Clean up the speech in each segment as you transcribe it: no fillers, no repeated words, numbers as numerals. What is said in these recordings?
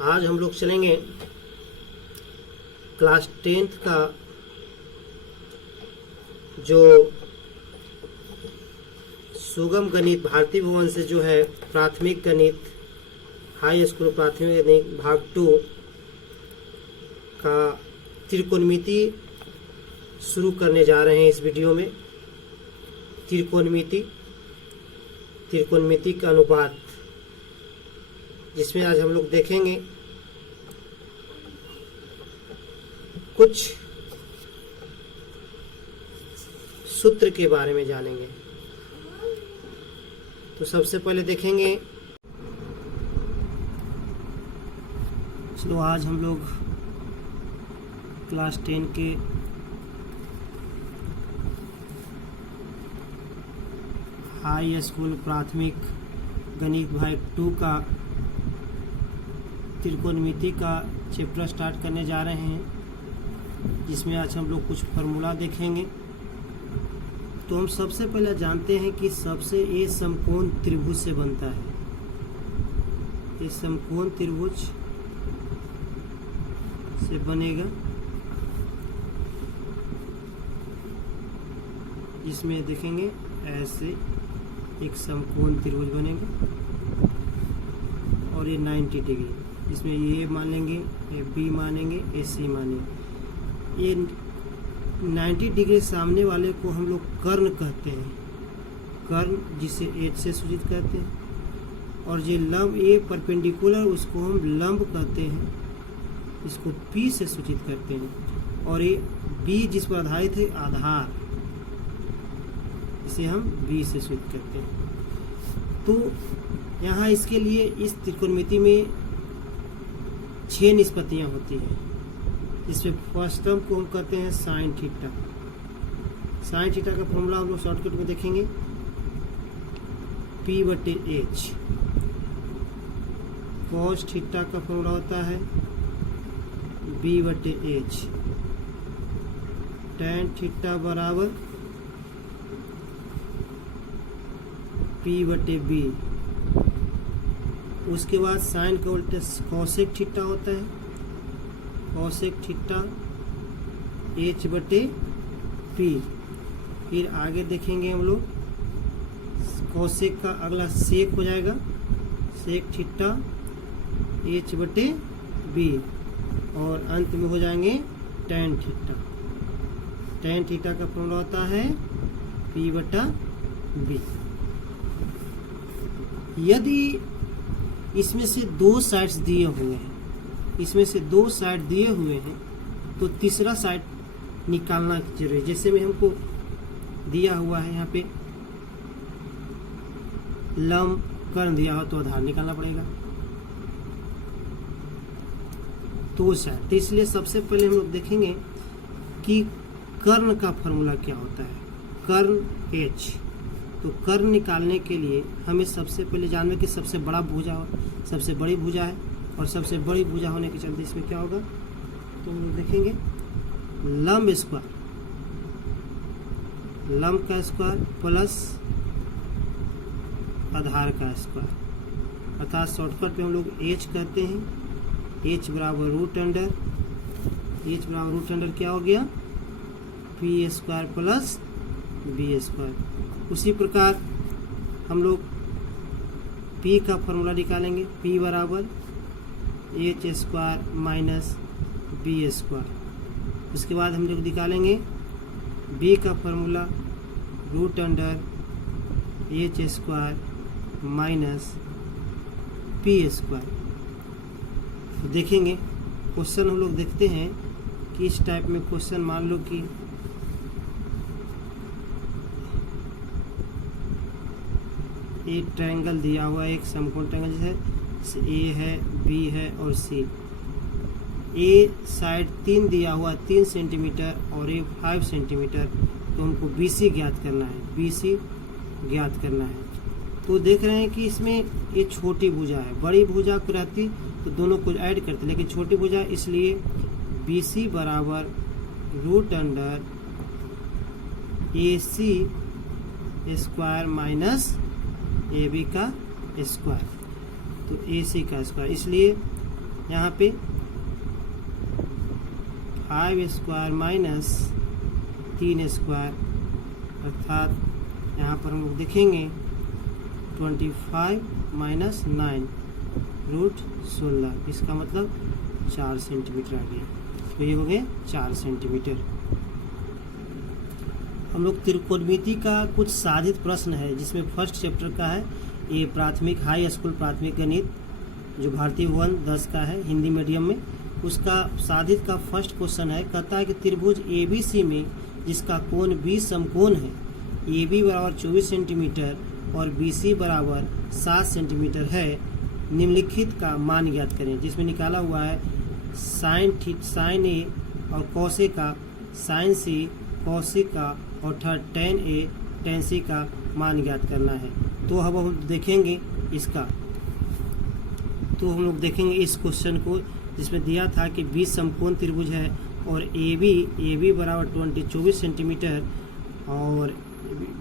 आज हम लोग चलेंगे क्लास 10th का जो सुगम गणित भारती भवन से जो है प्राथमिक गणित हाई स्कूल प्राथमिक गणित भाग 2 का त्रिकोणमिति शुरू करने जा रहे हैं। इस वीडियो में त्रिकोणमिति का अनुपात, जिसमें आज हम लोग देखेंगे कुछ सूत्र के बारे में जानेंगे। तो सबसे पहले देखेंगे, चलो आज हम लोग क्लास 10 के हाई स्कूल प्राथमिक गणित भाग 2 का त्रिकोणमिति का चैप्टर स्टार्ट करने जा रहे हैं, जिसमें आज हम लोग कुछ फार्मूला देखेंगे। तो हम सबसे पहले जानते हैं कि सबसे ये समकोण त्रिभुज से बनता है। ये समकोण त्रिभुज से बनेगा, जिसमें देखेंगे ऐसे एक समकोण त्रिभुज बनेगा और ये 90 डिग्री, इसमें ये मान लेंगे, ये बी मानेंगे, ये सी मानेंगे। ये 90 डिग्री सामने वाले को हम लोग कर्ण कहते हैं, कर्ण जिसे एच से सूचित करते हैं। और ये लंब, ये परपेंडिकुलर, उसको हम लंब कहते हैं, इसको पी से सूचित करते हैं। और ये बी जिस पर आधारित है आधार, इसे हम बी से सूचित करते हैं। तो यहाँ इसके लिए इस त्रिकोणमिति में 6 निष्पत्तियाँ होती हैं, जिसमें फर्स्ट टर्म को हम कहते हैं साइन थीटा। साइन थीटा का फॉर्मूला हम लोग शॉर्टकट में देखेंगे, P/H। कॉस थीटा का फॉर्मूला होता है B/H। टैन थीटा बराबर P/B। उसके बाद साइन का उल्टा कॉसेक थीटा होता है, कॉसेक थीटा H/P। फिर आगे देखेंगे हम लोग, कॉसेक का अगला सेक हो जाएगा, सेक थीटा H/B। और अंत में हो जाएंगे टैन थीटा। टैन थीटा का फॉर्मूला होता है P/B। यदि इसमें से 2 साइड्स दिए हुए हैं, इसमें से 2 साइड दिए हुए हैं, तो तीसरा साइड निकालना जरूरी है। जैसे में हमको दिया हुआ है यहाँ पे लंब कर्ण दिया हो, तो आधार निकालना पड़ेगा 2 साइड। तो इसलिए सबसे पहले हम लोग देखेंगे कि कर्ण का फॉर्मूला क्या होता है, कर्ण H। तो कर्ण निकालने के लिए हमें सबसे पहले जानना कि सबसे बड़ा भुजा सबसे बड़ी भुजा है, और सबसे बड़ी भुजा होने के चलते इसमें क्या होगा, तो हम लोग देखेंगे लंब स्क्वायर, लंब का स्क्वायर प्लस आधार का स्क्वायर, अर्थात शॉर्टकट में हम लोग H कहते हैं। H बराबर रूट अंडर, H बराबर रूट अंडर क्या हो गया, P² प्लस B²। उसी प्रकार हम लोग P का फॉर्मूला निकालेंगे, P बराबर H² माइनस B²। उसके बाद हम लोग निकालेंगे B का formula root under H² minus P²। तो देखेंगे क्वेश्चन हम लोग देखते हैं कि इस टाइप में क्वेश्चन, मान लो कि एक ट्रायंगल दिया हुआ है, एक समकोण ट्रायंगल, जैसे ए है, बी है और सी। ए साइड 3 दिया हुआ 3 सेंटीमीटर और ए 5 सेंटीमीटर। तो हमको BC ज्ञात करना है, BC ज्ञात करना है। तो देख रहे हैं कि इसमें ये छोटी भुजा है, बड़ी भुजा को रहती तो दोनों को ऐड करते, लेकिन छोटी भुजा, इसलिए BC बराबर root under AC² minus AB का स्क्वायर, तो AC का स्क्वायर। इसलिए यहाँ पे 5 स्क्वायर माइनस 3 स्क्वायर, अर्थात यहाँ पर हम लोग देखेंगे 25 माइनस 9 रूट 16, इसका मतलब 4 सेंटीमीटर आ गया। तो ये हो गए 4 सेंटीमीटर। हम लोग त्रिकोणमिति का कुछ साधित प्रश्न है, जिसमें फर्स्ट चैप्टर का है ये प्राथमिक हाई स्कूल प्राथमिक गणित, जो भारतीय 1-10 का है हिंदी मीडियम में। उसका साधित का फर्स्ट क्वेश्चन है, कहता है कि त्रिभुज ABC में जिसका कोण B समकोण है, AB बराबर 24 सेंटीमीटर और BC बराबर 7 सेंटीमीटर है, निम्नलिखित का मान ज्ञात करें। जिसमें निकाला हुआ है साइन A और कॉस A का, साइन C कॉस C का, और third tan A tan C का मान ज्ञात करना है। तो अब हम देखेंगे इसका, तो हम लोग देखेंगे इस क्वेश्चन को, जिसमें दिया था कि B समकोण त्रिभुज है और AB बराबर 24 सेंटीमीटर और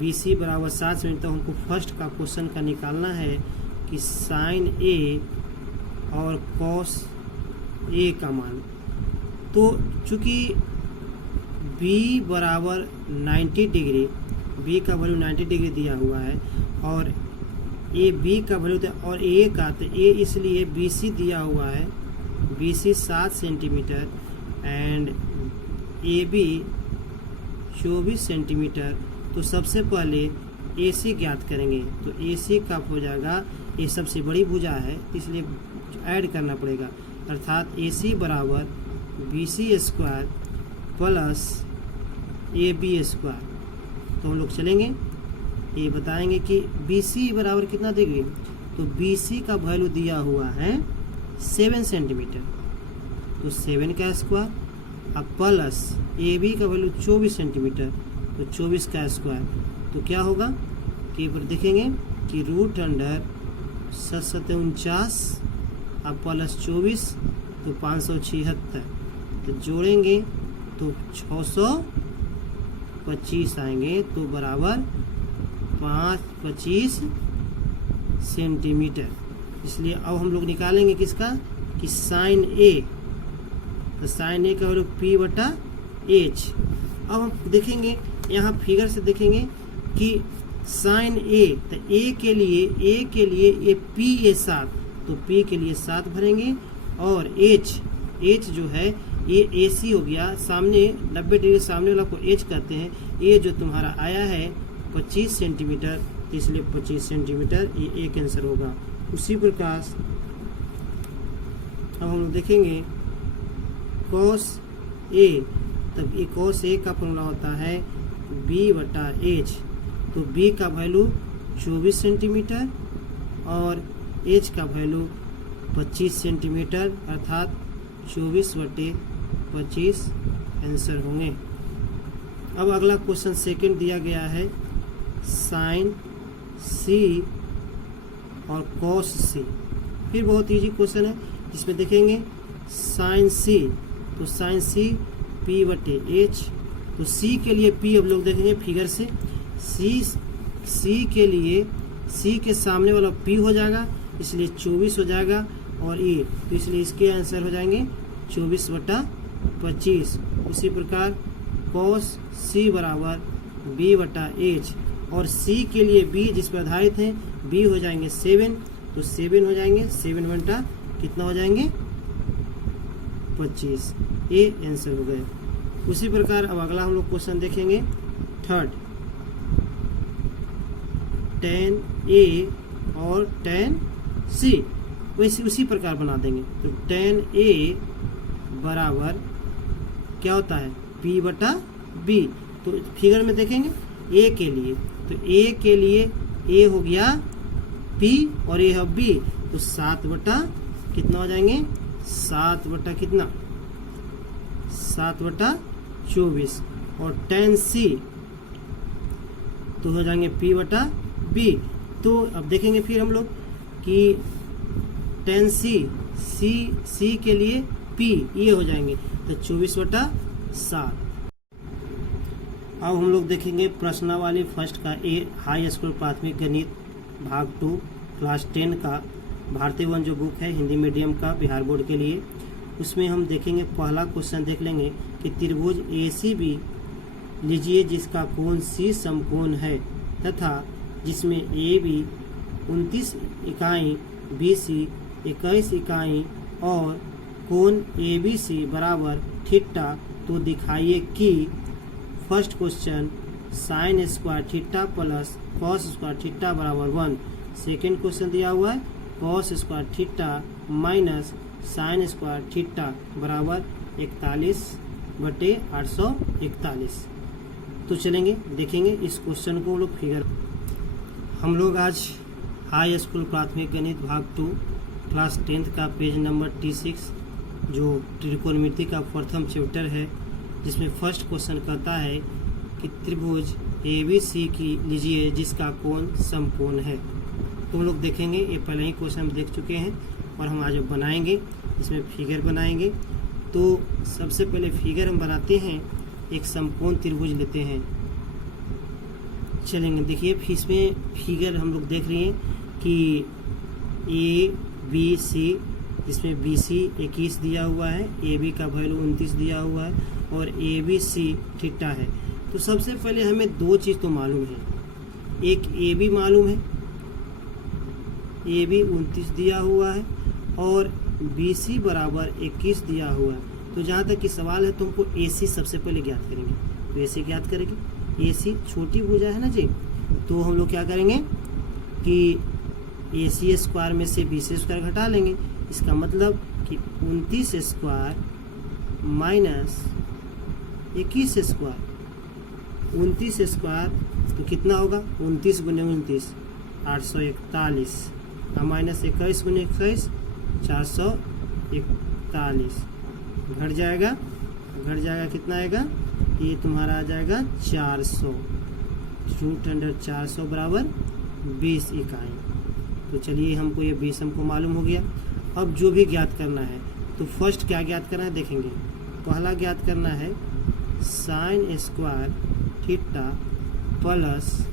BC बराबर 7 सेंटीमीटर। तो हमको फर्स्ट का क्वेश्चन का निकालना है कि साइन A और कॉस A का मान। तो चूँकि B बराबर 90 डिग्री, B का वैल्यू 90 डिग्री दिया हुआ है और A B का वैल्यू और A का, तो A इसलिए BC दिया हुआ है, BC 7 centimetre and AB 24 centimetre. तो सबसे पहले AC ज्ञात करेंगे। तो AC का हो जाएगा, ये सबसे बड़ी भुजा है इसलिए ऐड करना पड़ेगा, अर्थात AC बराबर BC square plus AB square. तो हम लोग चलेंगे, ये बताएंगे कि BC बराबर कितना देंगे। तो BC का वैल्यू दिया हुआ है 7 सेंटीमीटर, तो 7 का स्क्वायर अब प्लस AB का वैल्यू 24 सेंटीमीटर, तो 24 का स्क्वायर। तो क्या होगा कि पर देखेंगे कि रूट अंडर 749 अब प्लस 24 तो 576, तो जोड़ेंगे तो 625 आएंगे, तो बराबर 525 सेंटीमीटर। इसलिए अब हम लोग निकालेंगे किसका, कि साइन A। तो साइन A का वैल्यू P/H। अब हम देखेंगे यहाँ फिगर से देखेंगे कि साइन A, तो A के लिए ये P/7, तो P के लिए 7 भरेंगे और H जो है ये AC हो गया, सामने 90 डिग्री सामने वाला को H कहते हैं। ये जो तुम्हारा आया है 25 सेंटीमीटर, इसलिए 25 सेंटीमीटर ये एक आंसर होगा। उसी प्रकार अब हम देखेंगे cos A, तब ये cos A का फॉर्मूला होता है B/H। तो B का वैल्यू 24 सेंटीमीटर और H का वैल्यू 25 सेंटीमीटर, अर्थात 24/25 आंसर होंगे। अब अगला क्वेश्चन सेकंड दिया गया है साइन C और कॉस C। फिर बहुत इजी क्वेश्चन है, जिसमें देखेंगे साइन C, तो साइन C P/H। तो C के लिए P अब लोग देखेंगे फिगर से, C के लिए C के सामने वाला P हो जाएगा, इसलिए 24 हो जाएगा और ये, तो इसलिए इसके आंसर हो जाएंगे 24/25। उसी प्रकार cos C बराबर B/H और C के लिए B जिस पर आधारित है B हो जाएंगे 7, तो 7 हो जाएंगे, 7 बटा कितना हो जाएंगे 25। ये आंसर हो गए। उसी प्रकार अब अगला हम लोग क्वेश्चन देखेंगे थर्ड, tan A और tan C, वैसे उसी प्रकार बना देंगे। तो tan A बराबर क्या होता है P/B। तो फिगर में देखेंगे A के लिए, तो A के लिए A हो गया P और A है B, तो 7 बटा कितना हो जाएंगे 7 बटा कितना 7/24 और tan C तो हो जाएंगे P/B। तो अब देखेंगे फिर हम लोग कि tan C के लिए P ये हो जाएंगे, तो 24/7। अब हम लोग देखेंगे प्रश्नावली फर्स्ट का ए हाई स्कूल प्राथमिक गणित भाग 2 क्लास 10 का भारतीय वन जो बुक है हिंदी मीडियम का बिहार बोर्ड के लिए, उसमें हम देखेंगे पहला क्वेश्चन देख लेंगे कि त्रिभुज ACB लीजिए जिसका कोण C समकोण है तथा जिसमें AB 29 इकाई, BC 21 इकाई और कोण ABC बराबर थीटा, तो दिखाइए कि first question sine square theta plus cos square theta बराबर 1। सेकेंड क्वेश्चन दिया हुआ है cos square theta minus sine square theta बराबर 41/841। तो चलेंगे देखेंगे इस क्वेश्चन को लोग फिगर। हम लोग आज हाई स्कूल प्राथमिक गणित भाग 2 क्लास 10th का पेज नंबर T6 जो त्रिकोणमिति का प्रथम चैप्टर है, जिसमें फर्स्ट क्वेश्चन कहता है कि त्रिभुज ABC की लीजिए जिसका कोण समकोण है। तो हम लोग देखेंगे, ये पहले ही क्वेश्चन हम देख चुके हैं और हम आज बनाएंगे, इसमें फिगर बनाएंगे। तो सबसे पहले फिगर हम बनाते हैं, एक समकोण त्रिभुज लेते हैं। चलेंगे देखिए इसमें फिगर हम लोग देख रहे हैं कि ABC, जिसमें BC 21 दिया हुआ है, AB का वैल्यू 29 दिया हुआ है और ABC थीटा है। तो सबसे पहले हमें दो चीज़ तो मालूम है, एक AB मालूम है, AB 29 दिया हुआ है और BC बराबर 21 दिया हुआ है। तो जहाँ तक कि सवाल है तो हमको AC सबसे पहले ज्ञात करेंगे। तो AC ज्ञात करेंगे, AC छोटी भुजा है ना जी, तो हम लोग क्या करेंगे कि AC स्क्वायर में से BC स्क्वायर घटा लेंगे। इसका मतलब कि 29 स्क्वायर माइनस 21 स्क्वायर, 29 स्क्वायर तो कितना होगा 29 × 29 841 और माइनस 21 × 21 441। घट जाएगा कितना आएगा, ये तुम्हारा आ जाएगा 400, रूट अंडर 400 बराबर 20 इकाई। तो चलिए हमको ये 20 हमको मालूम हो गया। अब जो भी ज्ञात करना है तो फर्स्ट क्या ज्ञात करना है देखेंगे। पहला ज्ञात करना है sine square theta plus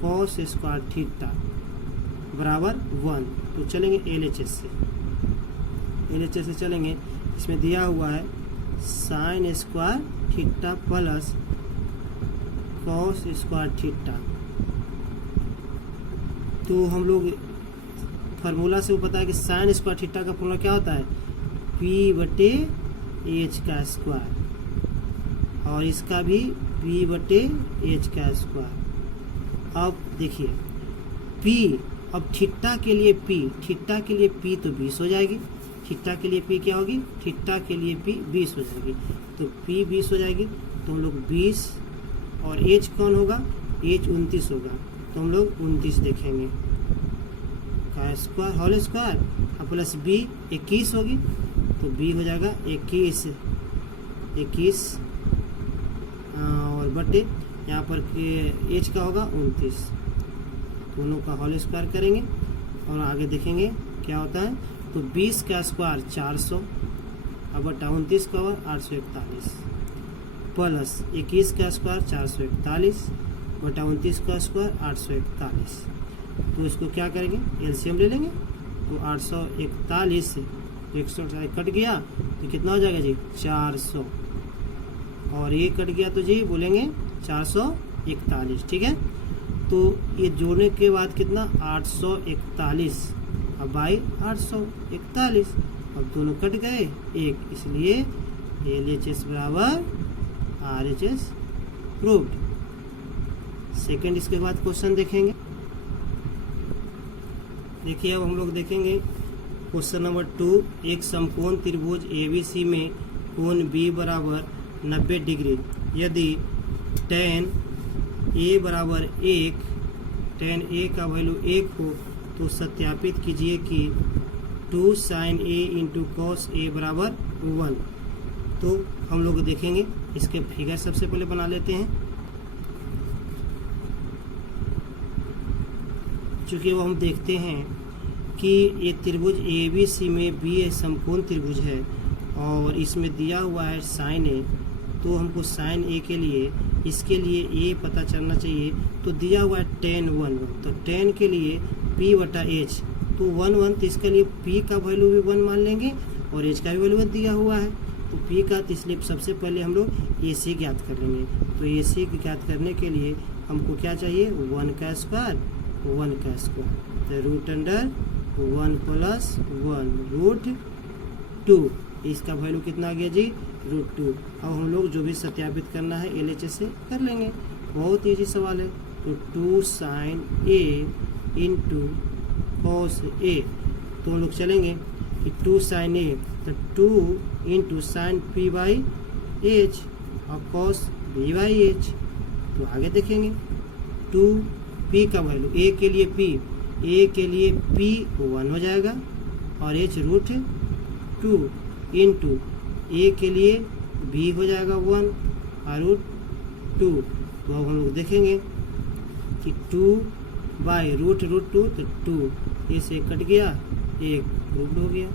cos square theta बराबर 1। तो चलेंगे LHS से चलेंगे। इसमें दिया हुआ है sine square theta plus cos square theta. तो हम लोग फार्मूला से वो पता है कि साइन स्क्वायर थीटा का फॉर्मूला क्या होता है, P/H का स्क्वायर, और इसका भी P/H का स्क्वायर। अब देखिए P, अब थीटा के लिए P तो 20 हो जाएगी। थीटा के लिए P क्या होगी, थीटा के लिए P 20 हो जाएगी। तो P 20 हो जाएगी तो हम लोग 20 और H कौन होगा, H 29 होगा। तो हम लोग 29 देखेंगे का स्क्वायर होल स्क्वायर और प्लस B 21 होगी तो B हो जाएगा 21 और बटे यहाँ पर H का होगा 29। दोनों का होल स्क्वायर करेंगे और आगे देखेंगे क्या होता है। तो 20 का स्क्वायर 400 और बटा 29 का होगा 841 प्लस 21 का स्क्वायर 441 बटा 29 का स्क्वायर 841। तो इसको क्या करेंगे, एलसीएम ले लेंगे। तो 841 से 148 कट गया तो कितना हो जाएगा जी 400, और ये कट गया तो जी बोलेंगे 441। ठीक है, तो ये जोड़ने के बाद कितना 841 अब बाई 841, अब दोनों कट गए एक, इसलिए LHS बराबर RHS प्रूव्ड। सेकंड इसके बाद क्वेश्चन देखेंगे। देखिए अब हम लोग देखेंगे क्वेश्चन नंबर 2। एक समकोण त्रिभुज ABC में कोण B बराबर 90 डिग्री यदि tan A बराबर 1, tan A का वैल्यू 1 हो तो सत्यापित कीजिए कि 2 sin A into cos A बराबर 1। तो हम लोग देखेंगे, इसके फिगर सबसे पहले बना लेते हैं। चूँकि वो हम देखते हैं कि ये त्रिभुज ABC में B समकोण त्रिभुज है और इसमें दिया हुआ है साइन A, तो हमको साइन A के लिए इसके लिए A पता चलना चाहिए। तो दिया हुआ है tan 1, तो tan के लिए P/H तो 1 1, तो इसके लिए p का वैल्यू भी 1 मान लेंगे और h का भी वैल्यू दिया हुआ है तो p का, तो इसलिए सबसे पहले हम लोग AC ज्ञात कर लेंगे। तो AC ज्ञात करने के लिए हमको क्या चाहिए, 1 का स्क्वायर, 1 का स्क्वायर, तो रूट अंडर 1 प्लस 1 √2, इसका वैल्यू कितना आ गया जी, √2। अब हम लोग जो भी सत्यापित करना है LHS से कर लेंगे, बहुत ईजी सवाल है। तो 2 sin A into cos A, तो हम लोग चलेंगे कि 2 sin A, तो 2 into sine P by H और cos B बाई H। तो आगे देखेंगे 2P का वैल्यू, A के लिए P 1 हो जाएगा और H √2 इंटू A के लिए B हो जाएगा 1 और √2। तो अब हम लोग देखेंगे कि 2 बाई √2, तो 2 A से कट गया, 1 रूट हो गया।